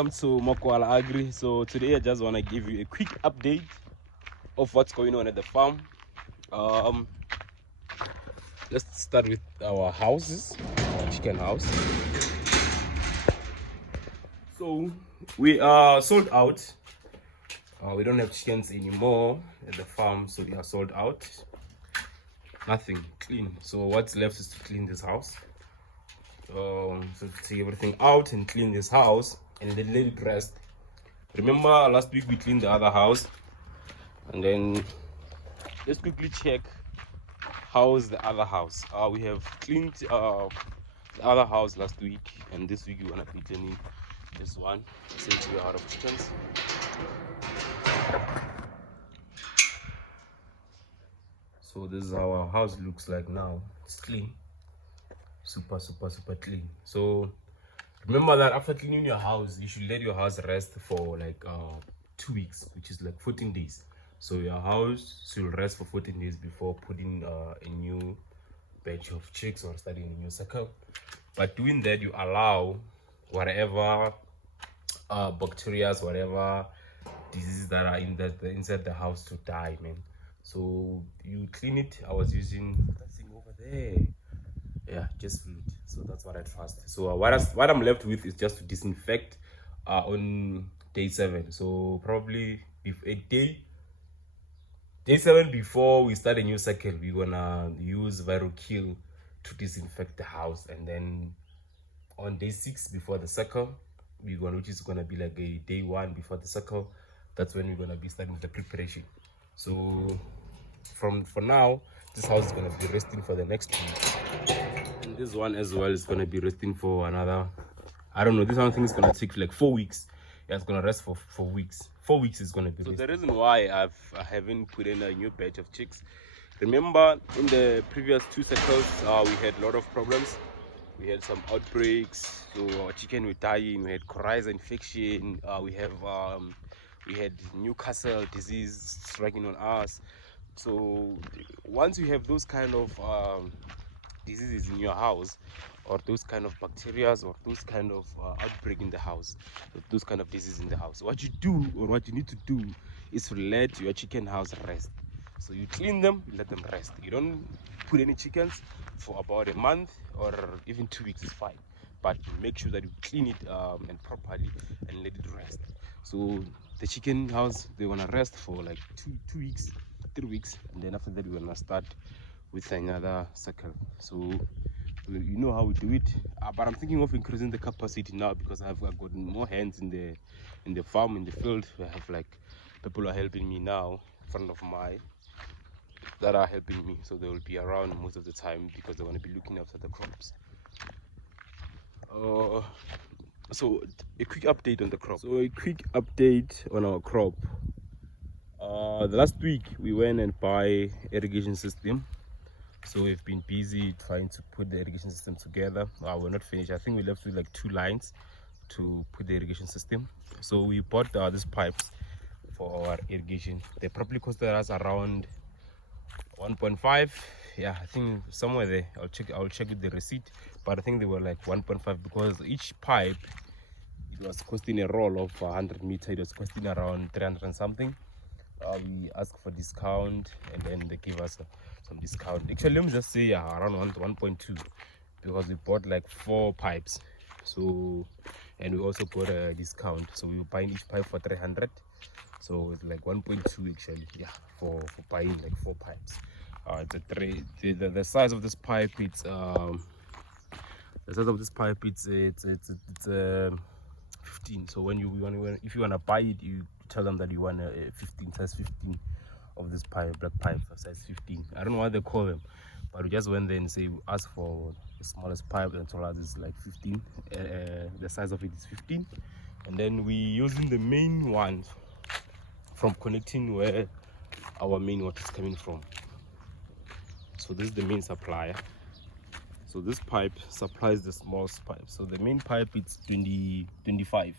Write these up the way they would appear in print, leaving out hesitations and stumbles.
Welcome to Mokwala Agri. So today I just want to give you a quick update of what's going on at the farm. Um, let's start with our houses, our chicken house. So we are sold out. We don't have chickens anymore at the farm, so we are sold out. Nothing clean. So what's left is to clean this house. So to take everything out and clean this house and then let it rest. Remember last week we cleaned the other house, and then let's quickly check how's the other house. We have cleaned the other house last week, and this week we're gonna be cleaning this one since we're out of chickens. So this is how our house looks like now. It's clean, super clean. So remember that after cleaning your house, you should let your house rest for like 2 weeks, which is like 14 days. So your house should rest for 14 days before putting a new batch of chicks or starting a new cycle. But doing that, you allow whatever bacteria, whatever diseases that are inside the house to die, man. So you clean it. I was using that thing over there. Yeah, just fluid. So that's what I trust. So what I'm left with is just to disinfect on day 7. So probably if day 7 before we start a new cycle, we're gonna use viral kill to disinfect the house, and then on day 6 before the cycle, which is gonna be like a day 1 before the cycle, that's when we're gonna be starting the preparation. So for now, this house is gonna be resting for the next 2 weeks, and this one as well is gonna be resting for another, I don't know, this one thing is gonna take like 4 weeks. Yeah, it's gonna rest for 4 weeks. 4 weeks is gonna be so resting. The reason why I haven't put in a new batch of chicks, remember in the previous 2 cycles we had a lot of problems. We had some outbreaks, so our chicken were dying. We had coryza infection. We had Newcastle disease striking on us. So once you have those kind of diseases in your house, or those kind of bacteria, or those kind of outbreak in the house, those kind of disease in the house, what you do, or what you need to do, is to let your chicken house rest. So you clean them, you let them rest. You don't put any chickens for about a month or even 2 weeks is fine, but make sure that you clean it and properly and let it rest. So the chicken house, they want to rest for like 2 weeks, 3 weeks, and then after that we're gonna start with another cycle. So you know how we do it, but I'm thinking of increasing the capacity now because I've got more hands in the farm, in the field. I have like people are helping me now, friend of mine that are helping me, so they will be around most of the time because they want to be looking after the crops. So a quick update on the crop. So a quick update on our crop. The last week we went and buy irrigation system. So we've been busy trying to put the irrigation system together. We're not finished. I think we left with like 2 lines to put the irrigation system. So we bought these pipes for our irrigation. They probably costed us around 1.5. Yeah, I think somewhere there. I'll check with the receipt, but I think they were like 1.5 because each pipe, it was costing a roll of 100 meter. It was costing around 300 and something. We asked for discount, and then they gave us some discount. Actually, let me just say around 1.2 because we bought like 4 pipes. So, and we also got a discount. So we were buying each pipe for 300. So it's like 1.2 actually, yeah, for buying like 4 pipes. The size of this pipe, it's the size of this pipe, it's 15. So if you wanna buy it, you tell them that you want a 15, size 15 of this pipe, black pipe, size 15. I don't know what they call them, but we just went there and ask for the smallest pipe, and told us it's like 15. The size of it is 15, and then we using the main one from connecting where our main water is coming from. So this is the main supplier. So this pipe supplies the smallest pipe. So the main pipe, it's 25.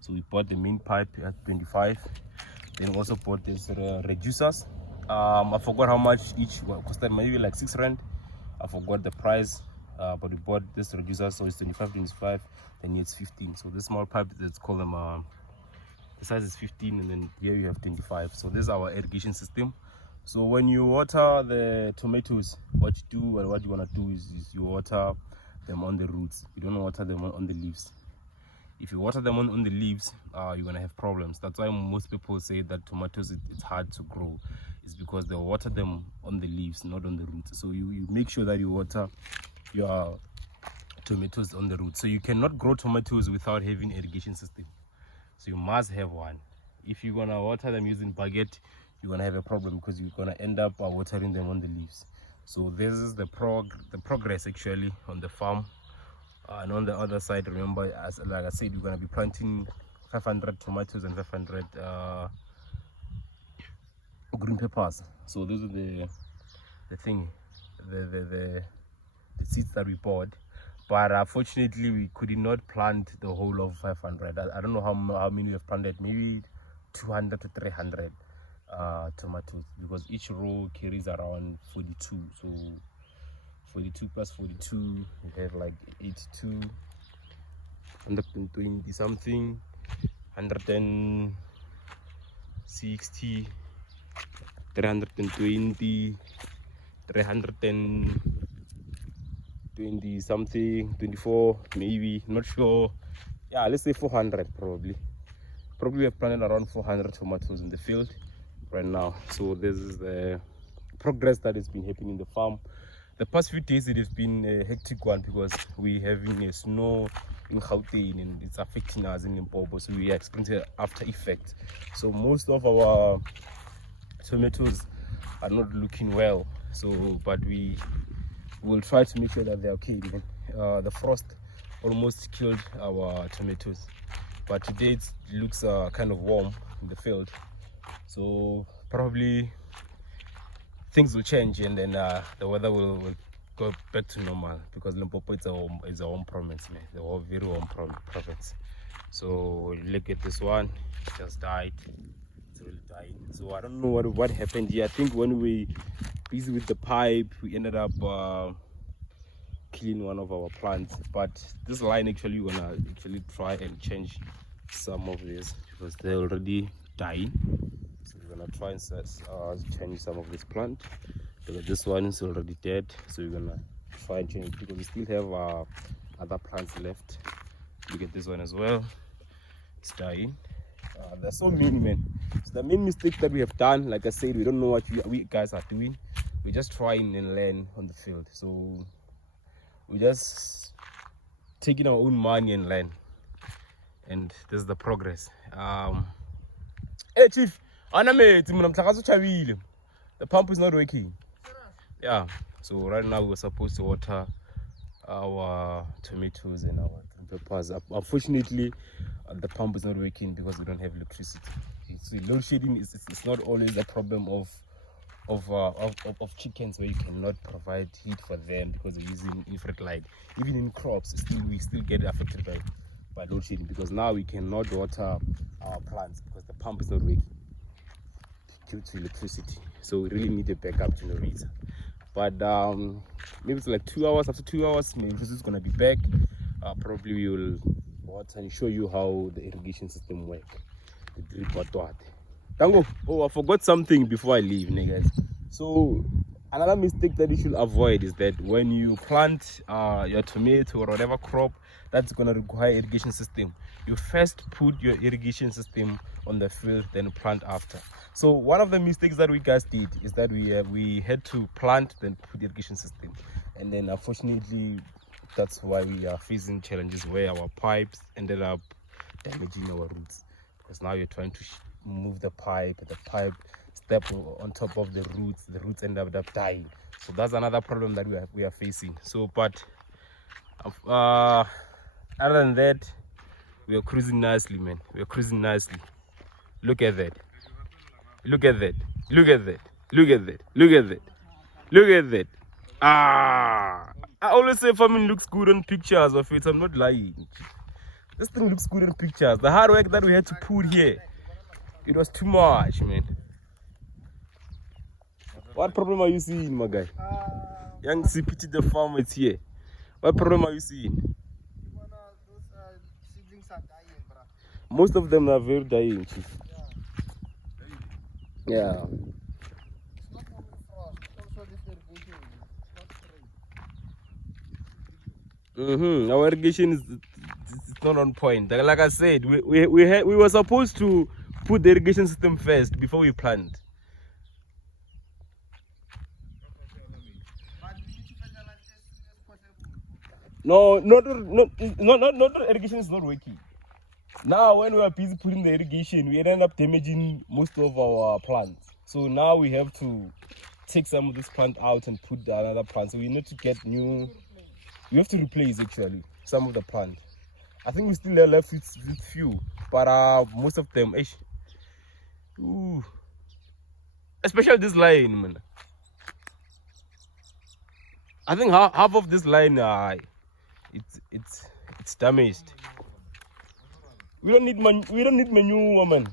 So we bought the main pipe at 25. Then we also bought these reducers. I forgot how much each costed, maybe like 6 rand. I forgot the price. but we bought this reducer, so it's 25, then it's 15. So this small pipe, let's call them the size is 15, and then here you have 25. So this is our irrigation system. So when you water the tomatoes, what you do and what you want to do is you water them on the roots. You don't water them on the leaves. If you water them on the leaves, you're gonna have problems. That's why most people say that tomatoes, it's hard to grow. It's because they water them on the leaves, not on the roots. So you make sure that you water your tomatoes on the roots. So you cannot grow tomatoes without having irrigation system. So you must have one. If you're gonna water them using bucket, you're gonna have a problem because you're gonna end up watering them on the leaves. So this is the progress actually on the farm. And on the other side, remember, as like I said, you're gonna be planting 500 tomatoes and 500 green peppers. So those are the seeds that we bought. But unfortunately, we could not plant the whole of 500. I don't know how many we have planted. Maybe 200 to 300 tomatoes, because each row carries around 42. So 42 plus 42, we have like 82, 120 something, 160, 320, 320 something, 24 maybe, not sure. Yeah, let's say 400 probably. Probably we have planted around 400 tomatoes in the field right now. So this is the progress that has been happening in the farm. The past few days it has been a hectic one because we're having a snow in Gauteng and it's affecting us in Limpopo, so we are experiencing after effect. So most of our tomatoes are not looking well. So, but we will try to make sure that they're okay. The frost almost killed our tomatoes, but today it looks kind of warm in the field. So probably things will change, and then the weather will go back to normal, because Limpopo is a home province, man. The whole very home province. So look at this one, it just died. It's really died. So I don't know what happened here. I think when we busy with the pipe, we ended up killing one of our plants. But this line actually we're gonna try and change some of this because they're already dying. So we're gonna try and change some of this plant, because this one is already dead. So we're gonna try and change it because we still have other plants left. Look at this one as well, it's dying. There's so many, man. So the main mistake that we have done, like I said, we don't know what we guys are doing. We're just trying and learn on the field. So we're just taking our own money and learn, and this is the progress. Hey Chief, the pump is not working. Yeah, so right now we're supposed to water our tomatoes and our green peppers. Unfortunately, the pump is not working because we don't have electricity. So load shedding is not always a problem of chickens, where you cannot provide heat for them because we're using infrared light. Even in crops, we still get affected by load shedding, because now we cannot water our plants because the pump is not working due to electricity. So we really need a backup generator. But maybe it's like 2 hours. After 2 hours, maybe it's gonna be back. Probably we will water and show you how the irrigation system works. The drip water. Tango, oh, I forgot something before I leave, niggas. So another mistake that you should avoid is that when you plant your tomato or whatever crop that's going to require irrigation system, you first put your irrigation system on the field, then plant after. So one of the mistakes that we guys did is that we had to plant, then put irrigation system, and then unfortunately that's why we are facing challenges where our pipes ended up damaging our roots, because now you're trying to move the pipe step on top of the roots end up dying. So that's another problem that we are facing. So but other than that, we are cruising nicely, man. We are cruising nicely. Look at that, look at that, look at that, look at that, look at that, look at that. I always say farming looks good on pictures of it. I'm not lying. This thing looks good on pictures. The hard work that we had to put here, it was too much, man. What problem are you seeing, my guy? Young CPT, the farm, it's here. What problem are you seeing? Those seedlings are dying, bruh. Most of them are very dying, chief. Yeah. It's not only frost, it's also this irrigation. It's not straight. Our irrigation is it's not on point. Like I said, we were supposed to put the irrigation system first before we plant. But we need to fertilize as soon as possible. No, not irrigation is not working. Now, when we are busy putting the irrigation, we end up damaging most of our plants. So now we have to take some of this plant out and put another plant. So we need to get new. We have to replace actually some of the plant. I think we still are left with few, but most of them, ooh, especially this line, man. I think half of this line, it's damaged. We don't need manure, man.